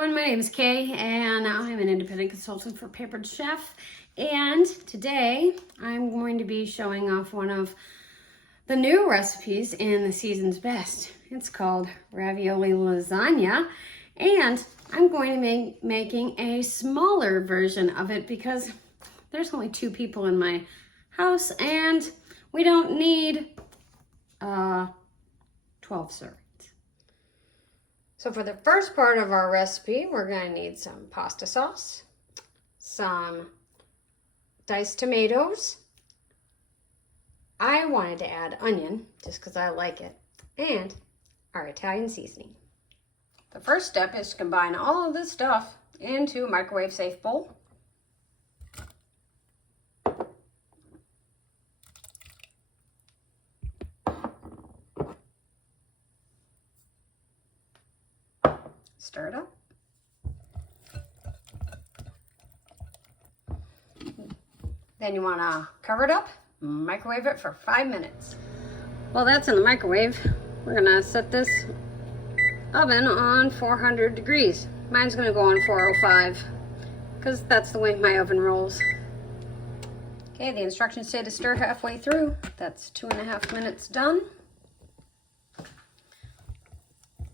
everyone, my name is Kay and I'm an independent consultant for Pampered Chef, and today I'm going to be showing off one of the new recipes in the season's best. It's called Ravioli Lasagna, and I'm going to be making a smaller version of it because there's only 2 people in my house and we don't need 12 servings. So for the first part of our recipe, we're going to need some pasta sauce, some diced tomatoes. I wanted to add onion just because I like it, and our Italian seasoning. The first step is to combine all of this stuff into a microwave safe bowl. Stir it up. Then you want to cover it up, microwave it for 5 minutes. While that's in the microwave, we're going to set this oven on 400 degrees. Mine's going to go on 405 because that's the way my oven rolls. Okay, the instructions say to stir halfway through. That's 2.5 minutes done.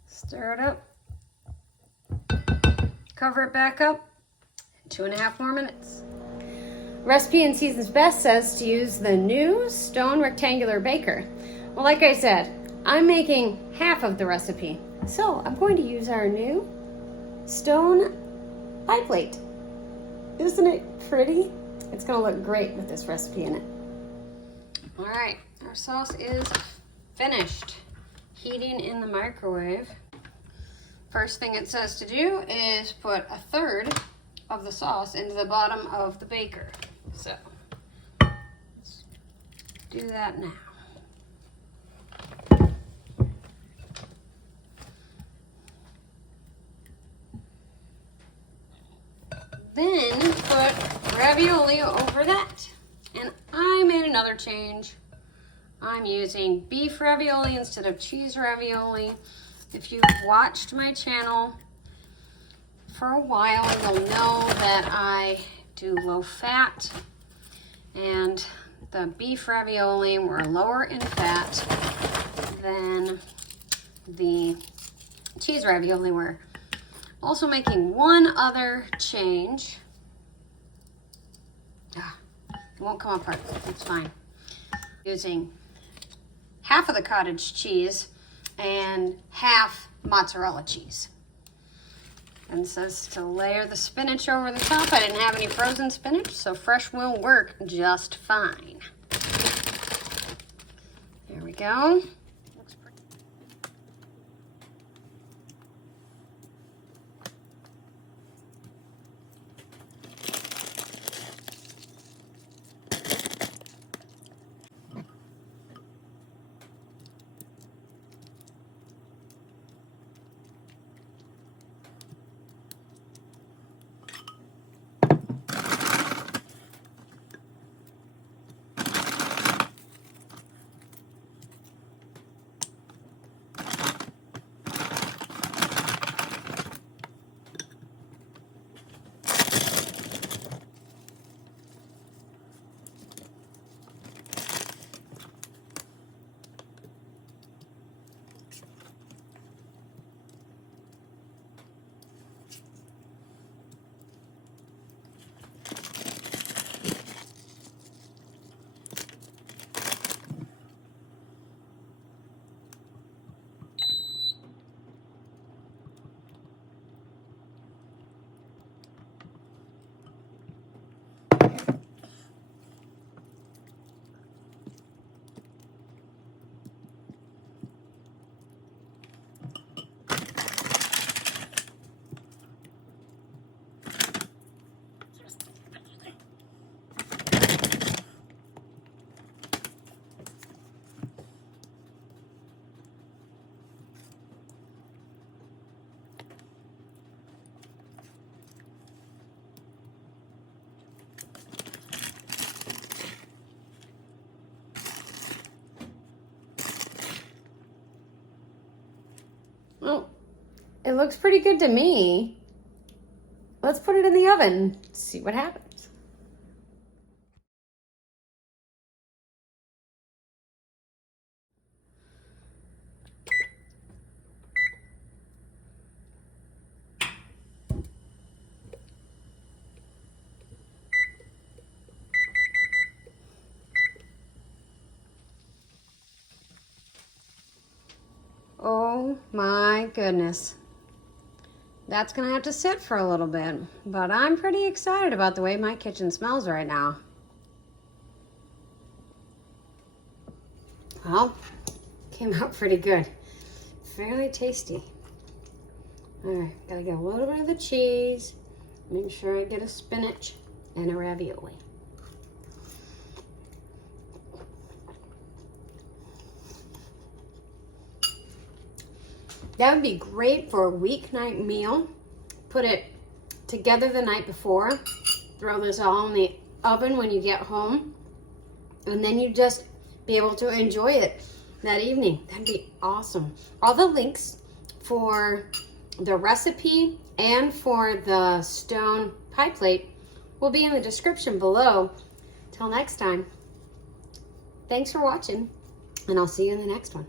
Stir it up. Cover it back up, 2.5 more minutes. Recipe in Season's Best says to use the new stone rectangular baker. Well, like I said, I'm making half of the recipe. So I'm going to use our new stone pie plate. Isn't it pretty? It's gonna look great with this recipe in it. All right, our sauce is finished heating in the microwave. First thing it says to do is put 1/3 of the sauce into the bottom of the baker. So let's do that now. Then put ravioli over that. And I made another change. I'm using beef ravioli instead of cheese ravioli. If you've watched my channel for a while, you'll know that I do low fat, and the beef ravioli were lower in fat than the cheese ravioli were. Also making one other change. It won't come apart, it's fine. Using half of the cottage cheese and half mozzarella cheese. And it says to layer the spinach over the top. I didn't have any frozen spinach, so fresh will work just fine. There we go. Looks pretty. Well, it looks pretty good to me. let's put it in the oven and see what happens. Oh my goodness. That's gonna have to sit for a little bit, but I'm pretty excited about the way my kitchen smells right now. Well, came out pretty good. Fairly tasty. All right, gotta get a little bit of the cheese. Make sure I get a spinach and a ravioli. That would be great for a weeknight meal. Put it together the night before. Throw this all in the oven when you get home. And then you just be able to enjoy it that evening. That'd be awesome. All the links for the recipe and for the stone pie plate will be in the description below. Till next time, thanks for watching, and I'll see you in the next one.